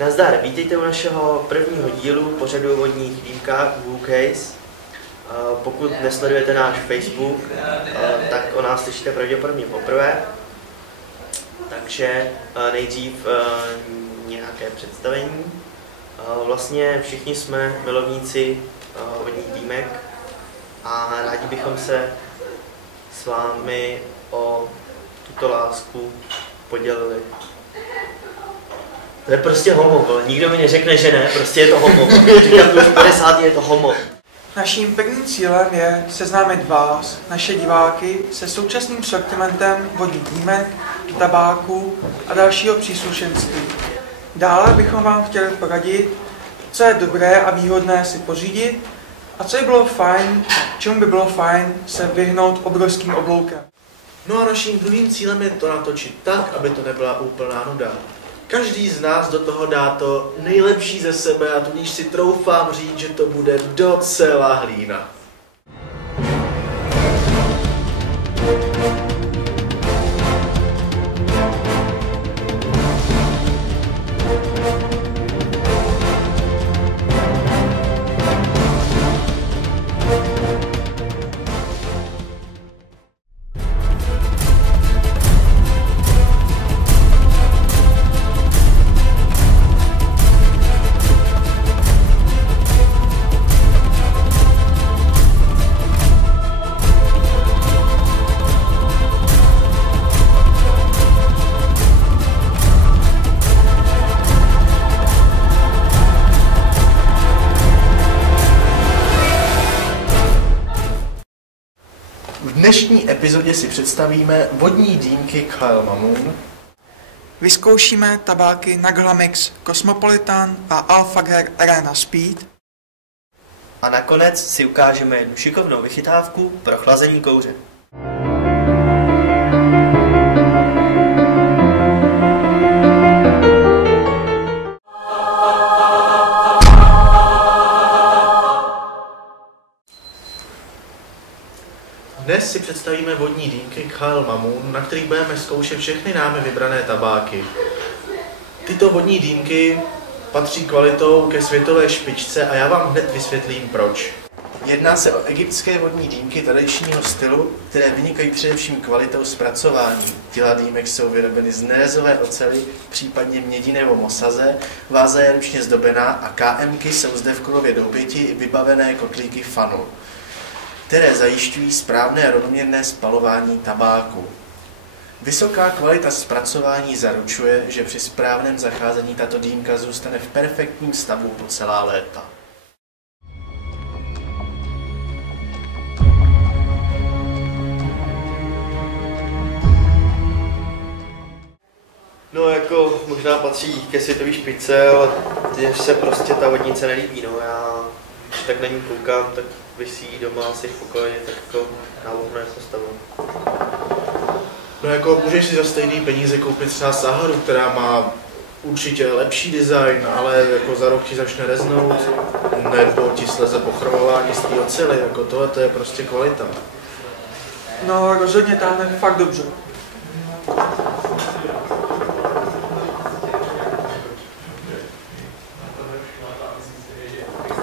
Nazdar, vítejte u našeho prvního dílu pořadu o vodních dýmkách WooCase. Pokud nesledujete náš Facebook, tak o nás slyšíte pravděpodobně poprvé. Takže nejdřív nějaké představení. Vlastně všichni jsme milovníci vodních dýmek a rádi bychom se s vámi o tuto lásku podělili. To je prostě homo, nikdo mi neřekne, že ne, prostě je to homo. Říkám, už 50 je to homo. Naším prvním cílem je seznámit vás, naše diváky, se současným sortimentem vodních dýmek, tabáku a dalšího příslušenství. Dále bychom vám chtěli poradit, co je dobré a výhodné si pořídit a co by bylo fajn, čemu by bylo fajn se vyhnout obrovským obloukem. No a naším druhým cílem je to natočit tak, aby to nebyla úplná nuda. Každý z nás do toho dá to nejlepší ze sebe a tudíž si troufám říct, že to bude docela hlína. V dnešní epizodě si představíme vodní dýmky Kyle Mamoon. Vyzkoušíme tabáky Naglamix Cosmopolitan a Alphager Arena Speed. A nakonec si ukážeme jednu šikovnou vychytávku pro chlazení kouře. Dnes si představíme vodní dýmky Kyle Mamoon, na kterých budeme zkoušet všechny námi vybrané tabáky. Tyto vodní dýmky patří kvalitou ke světové špičce a já vám hned vysvětlím proč. Jedná se o egyptské vodní dýmky tradičního stylu, které vynikají především kvalitou zpracování. Těla dýmek jsou vyrobeny z nerezové oceli, případně mědi nebo mosaze, váza je ručně zdobená a KMky jsou zde v kulově doupěti vybavené kotlíky fanu, které zajišťují správné a rovnoměrné spalování tabáku. Vysoká kvalita zpracování zaručuje, že při správném zacházení tato dýmka zůstane v perfektním stavu po celá léta. No jako možná patří ke světové špičce, ale mně se prostě ta vodnice nelíbí, no já když tak na ní koukám, tak visí doma asi v pokoji, tak jako návodné postavu. No jako můžeš si za stejný peníze koupit třeba Saharu, která má určitě lepší design, ale jako za rok ti začne reznout, nebo ti sleze pochromování z té oceli, jako tohle to je prostě kvalita. No rozhodně táhne fakt dobře.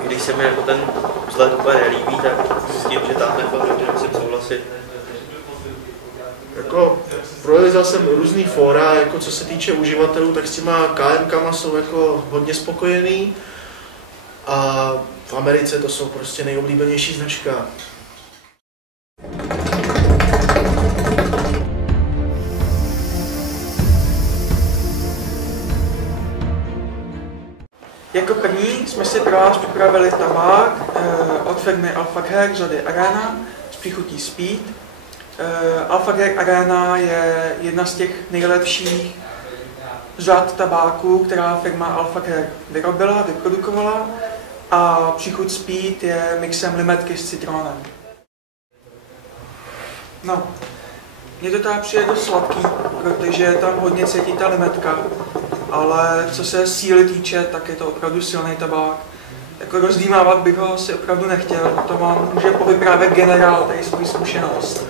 Když se mi jako ten vzhled úplně nelíbí, tak s tím, že táhne fakt dobře, musím souhlasit. Jako prolezal jsem různý fóra, jako co se týče uživatelů, tak s těma KMkama jsou jako hodně spokojený a v Americe to jsou prostě nejoblíbenější značka. Jako první jsme si pro vás připravili tabák od firmy Alphager řady Arena s příchutí Speed. Alphager Arena je jedna z těch nejlepších řad tabáku, která firma Alphager vyrobila, vyprodukovala, a příchuť Speed je mixem limetky s citronem. No, mně to teda přijde dost sladký, protože tam hodně cítí ta limetka, ale co se síly týče, tak je to opravdu silný tabák. Jako rozdýmávat bych ho si opravdu nechtěl, to vám může povyprávět generál, tady svou zkušenost.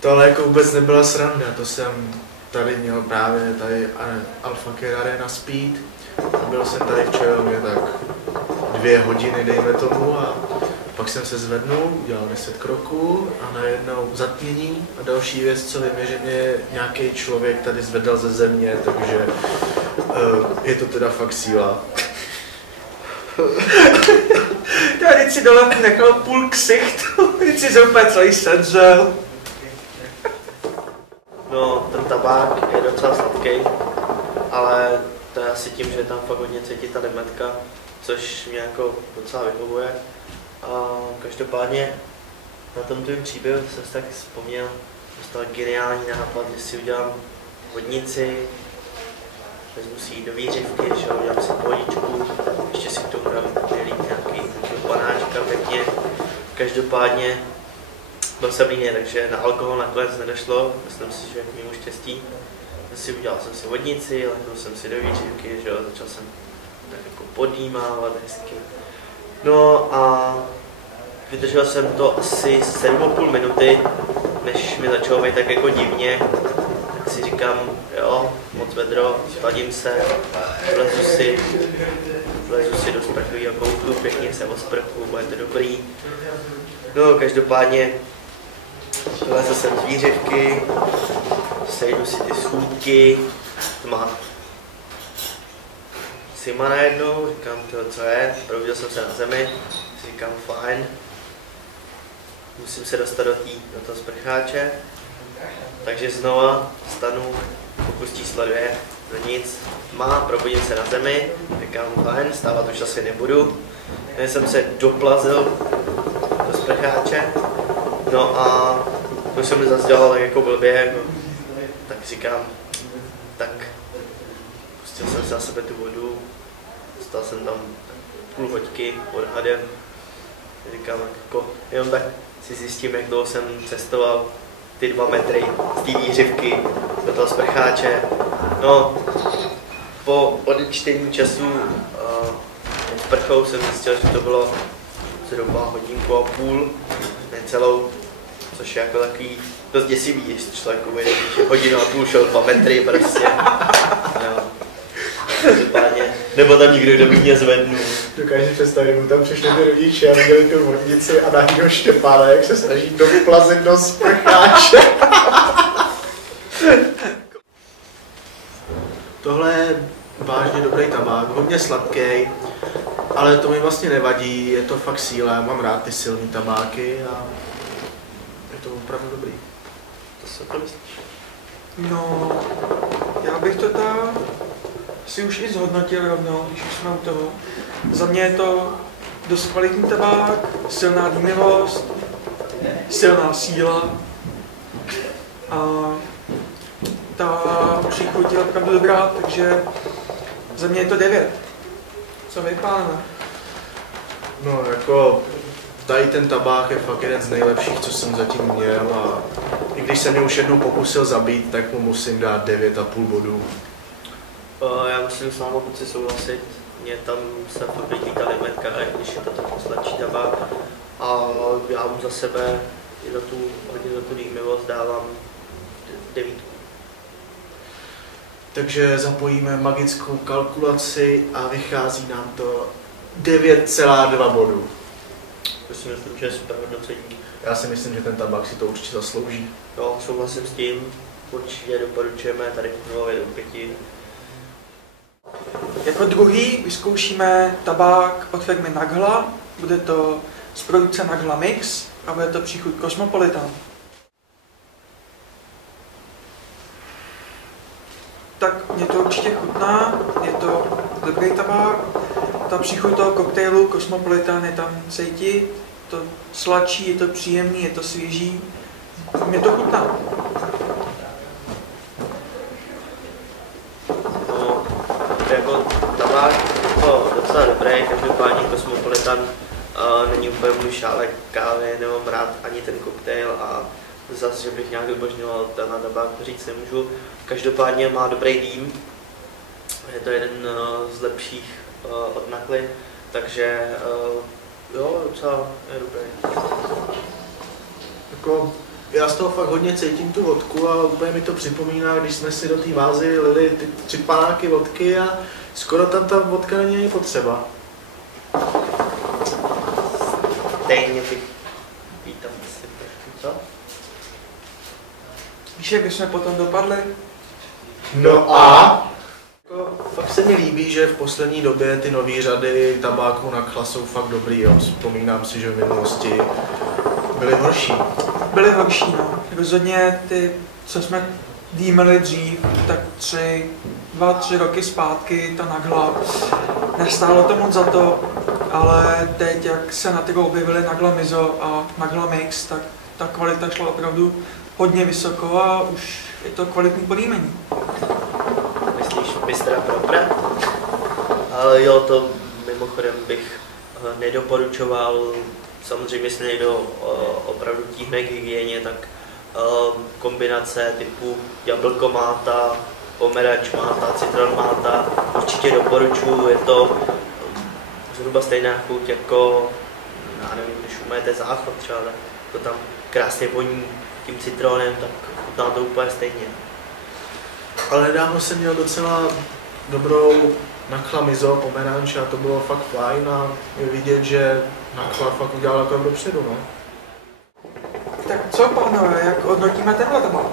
To ale jako vůbec nebyla sranda, to jsem tady měl právě tady Alpha Care Arena Speed. Byl jsem tady v Čajově tak 2 hodiny, dejme tomu, a pak jsem se zvednul, udělal 10 kroků a najednou zatmění. A další věc, co vím, je, že mě nějaký člověk tady zvedal ze země, takže je to teda fakt síla. Já teď si dole nechal půl ksichtu, teď si úplně celý sedřel. No, ten tabák je docela sladký, ale to je asi tím, že je tam fakt hodně cítit ta limetka, což mě jako docela vyhovuje. A každopádně na tom tvým příběhu jsem si tak vzpomněl, dostal geniální nápad, že si udělám vodnici, vezmu si ji do výřivky, že jo, udělám si pohodičku, ještě si k tomu dám nějaký panáčka pěkně. Každopádně byl jsem líně, takže na alkohol nakonec nedošlo, myslím si, že k mému štěstí. Udělal jsem si vodnici, lehnul jsem si do výřivky, že jo, začal jsem tak jako podjímávat hezky. No a vydržel jsem to asi 7,5 minuty, než mi začalo být tak jako divně. Tak si říkám, jo, moc vedro, spadím se, vlezu si do sprchového koutu, pěkně se osprchu, bude to dobrý. No, každopádně vylezl jsem z výřivky, sejdu si ty schůdky, má Sima najednou, říkám, co je, probudil jsem se na zemi, říkám, fajn, musím se dostat do toho sprcháče, takže znova stanu, pokus číslo 2, no nic, probudím se na zemi, říkám, fajn, stávat už asi nebudu, takže jsem se doplazil do sprcháče, no a to jsem mi zase dělal tak jako blbě, jako, tak říkám, tak pustil jsem si na sebe tu vodu, stál jsem tam půl hoďky odhadem, říkám, jako, jenom tak si zjistím, jak dlouho jsem cestoval ty 2 metry z té výřivky do toho sprcháče. No, po odečtení času sprchou jsem zjistil, že to bylo zhruba 1,5 hodiny, necelou, což je jako takový dost děsivý, jestli člověk uvědomí, že 1,5 hodiny šel 2 metry prostě. No. Nebo tam nikdo, kdo by mě zvednul. Dokážeš představit, mu tam přišli ty rodiče a viděli tu vodnici a nahlího Štěpána, jak se snaží doplazit do sprcháče. Tohle je vážně dobrý tabák, hodně sladký, ale to mi vlastně nevadí, je to fakt síla, já mám rád ty silný tabáky a je to opravdu dobrý. To se to myslíš? No, já bych to tak si už i zhodnotil rovnou, když už jsme u toho. Za mě je to dost kvalitní tabák, silná dýmivost, silná síla a ta příchuť je opravdu dobrá, takže za mě je to 9. Co vy, pánové? No jako tady ten tabák je fakt jeden z nejlepších, co jsem zatím měl, a i když jsem mě už jednou pokusil zabít, tak mu musím dát 9,5 bodů. Já musím s vámi si souhlasit, mě tam se fakt líbí ta limetka, když je to ten sladší tabák, a já mu za sebe i hodně za tu dýmivost dávám 9. Takže zapojíme magickou kalkulaci a vychází nám to 9,2 bodů. To si myslím, že je super hodnocení. Já si myslím, že ten tabák si to určitě zaslouží. Jo, souhlasím s tím, určitě doporučujeme tady v 0,5. Jako druhý vyzkoušíme tabák od firmy Naghla, bude to z produkce Naghla Mix a bude to příchuť Cosmopolitan. Tak mě to určitě chutná, je to dobrý tabák. Ta příchuť toho koktejlu Cosmopolitan je tam cítit, to sladší, je to příjemný, je to svěží. Mě to chutná. No, jako tabák to docela dobrý, každopádně Cosmopolitan není úplně můj šálek kávy, nemám rád ani ten koktejl a zase, že bych nějak zbožňoval na tabák, to říct nemůžu. Každopádně má dobrý dým, je to jeden z lepších od Naghly, takže jo, docela je dobrý. Jako, Já z toho fakt hodně cítím tu vodku a úplně mi to připomíná, když jsme si do té vázy lili ty 3 panáky vodky a skoro tam ta vodka není ani potřeba. Stejně bych tam asi trošku, co? Víš, jak bychom potom dopadli? No a? Fakt se mi líbí, že v poslední době ty nové řady tabáku Nakhla jsou fakt dobrý, jo. Vzpomínám si, že v minulosti byly horší. Byly horší, no. Rozhodně ty, co jsme dýmili dřív, tak 2-3 roky zpátky, ta Nakhla, nestálo to moc za to, ale teď, jak se na trhu objevily Nakhla Mizo a Nakhla Mix, tak ta kvalita šla opravdu hodně vysoko a už je to kvalitní podýmení. Myslíš Mistra Propra? Jo, to mimochodem bych nedoporučoval. Samozřejmě, jestli někdo opravdu tíhne k hygieně, tak kombinace typu jablko máta, pomerač máta, citron máta určitě doporučuji. Je to zhruba stejná chuť jako, já nevím, když umyjete záchod třeba, tak to tam krásně voní tím citronem, tak chutná to úplně stejně. Ale nedávno jsem měl docela dobrou Nakhla Mizo pomeranč a to bylo fakt fajn a je vidět, že Nakhla fakt udělala jako dopředu, no. Tak co, pánové, jak hodnotíme tenhle tabák?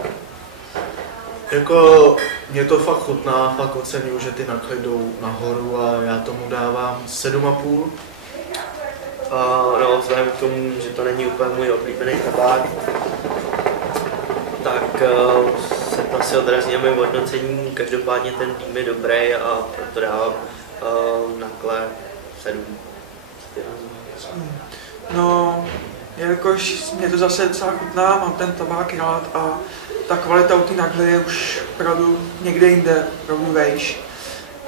Jako, mě to fakt chutná, fakt oceňuju, že ty Nakhly jdou nahoru a já tomu dávám 7,5. No, vzhledem k tomu, že to není úplně můj oblíbený tabák, tak se to asi odrazí na mém hodnocení. Každopádně ten tým je dobrý a proto dávám Nakhle 7. No, jelikož mě to zase docela chutná, mám ten tabák rád a ta kvalita u té Nakhly je už opravdu někde jinde, opravdu vejš,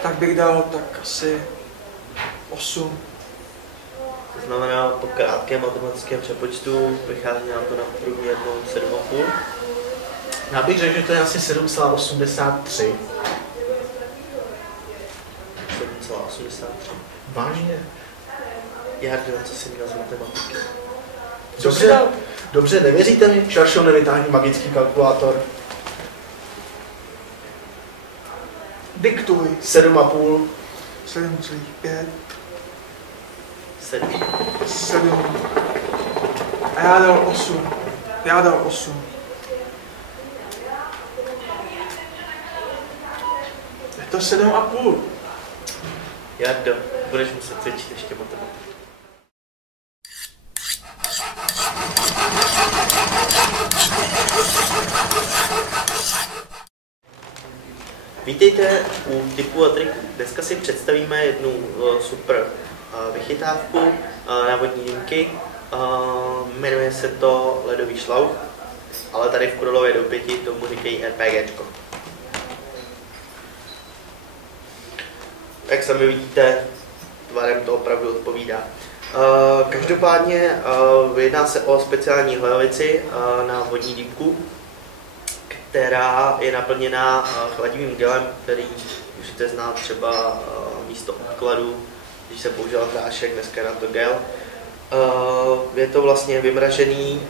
tak bych dal tak asi 8. To znamená, po krátkém matematickém přepočtu vychází nám to na průměrnou 7,5. Já bych řekl, že to je asi 7,83. 7,83. Vážně? Jardo, co jsi měl z matematiky? Dobře, nevěříte mi? Šaršo, nevytáhni magický kalkulátor. Diktuj. 7,5. 7,5. 7. A já dal 8. Je to 7,5. Jardo, budeš muset cvičit ještě matematiku. Vítejte u Tipů a triků. Dneska si představíme jednu super vychytávku na vodní dýmky. Jmenuje se to ledový šlouch, ale tady v Kurolově Doupěti tomu říkají RPGčko. Jak sami vidíte, tvarem to opravdu odpovídá. Každopádně jedná se o speciální hlavici na vodní dýmku, která je naplněná chladivým gelem, který můžete znát třeba místo odkladu, když se používal prášek, dneska na to gel. Je to vlastně vymražený,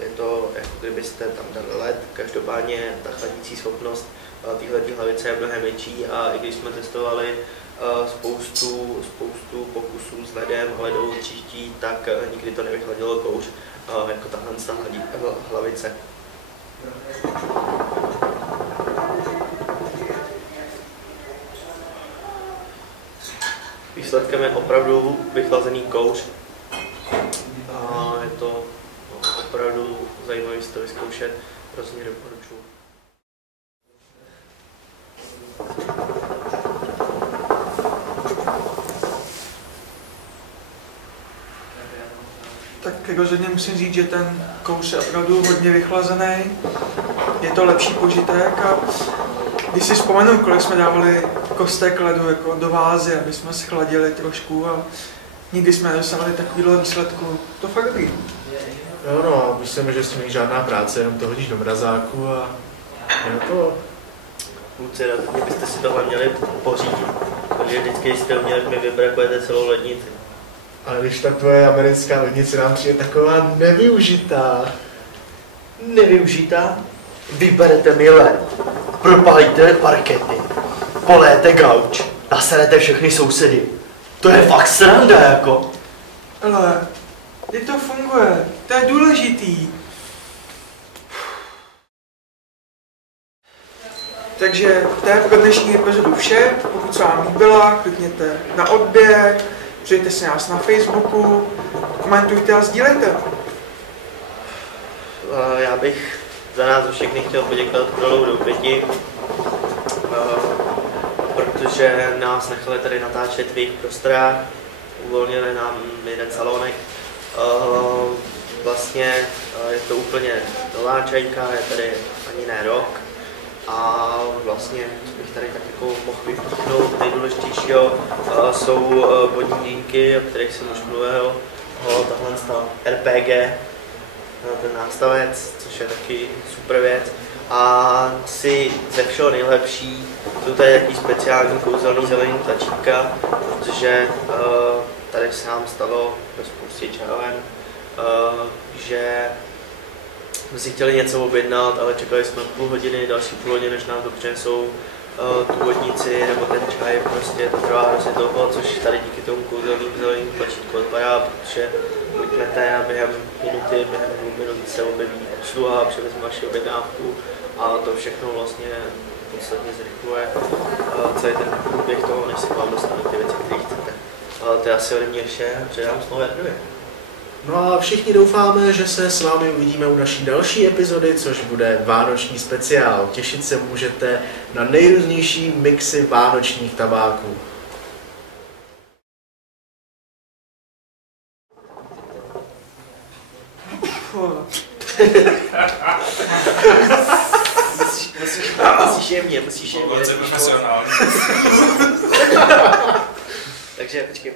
je to jako kdybyste tam dali led, každopádně ta chladící schopnost téhletý hlavice je mnohem větší a i když jsme testovali spoustu pokusů s ledem a ledovou tříští, tak nikdy to nevychladilo kouř jako tahle hlavice. Výsledkem je opravdu vychlazený kouř a je to opravdu zajímavé si to vyzkoušet, rozhodně doporučuji. Tak rozhodně musím říct, že ten kouř je opravdu hodně vychlazený. Je to lepší požitek a když si vzpomenu, kolik jsme dávali kostek ledu jako do vázy, aby jsme schladili trošku a nikdy jsme nedosáhli takovýhle výsledku. To fakt dobrý. Jo no, myslím, že s tím není žádná práce, jenom to hodíš do mrazáku a je to. Kluci, rozhodně byste si tohle měli pořídit, protože vždycky, když jste uměli, mi vybrakujete celou lednici. Ale když ta tvoje americká lednice nám přijde taková nevyužitá. nevyužitá. Vyberete mi led, propálíte parkety, poléte gauč, naserete všechny sousedy. To je fakt sranda jako. Ale, kdy to funguje, to je důležitý. Takže to je pro dnešní epizodu vše. Pokud se vám líbila, klikněte na odběr, přijďte si nás na Facebooku, komentujte a sdílejte. Já bych za nás všechny chtěl poděkovat Krolou Doupěti, protože nás nechali tady natáčet v jejich prostorách, uvolnili nám jeden salónek. Vlastně je to úplně nová čajka, je tady ani ne rok. A vlastně, co bych tady tak jako mohl vypíchnout, nejdůležitějšího jsou vodní dýmky, o kterých jsem už mluvil, tahle RPG, ten nástavec, což je taky super věc. A asi ze všeho nejlepší jsou tady takový speciální kouzelný zelený tlačítka, protože tady se nám stalo ve spoustě čaroven, že jsme si chtěli něco objednat, ale čekali jsme půl hodiny, další půl hodiny, než nám to přinesou tu vodnici nebo ten čaj, prostě to trvá hrozně dlouho, což tady díky tomu kouzelnému zeleným tlačítku odpadá, protože kliknete a během minuty, během 2 minut se objeví obsluha, převezme vaši objednávku a to všechno vlastně podstatně zrychluje celý ten průběh toho, než se k vám dostane ty věci, které chcete. To je asi ode mě vše, předám slovo Jardovi. No a všichni doufáme, že se s vámi uvidíme u naší další epizody, což bude vánoční speciál. Těšit se můžete na nejrůznější mixy vánočních tabáků. Musíš jemně. Profesionální. Takže počkej.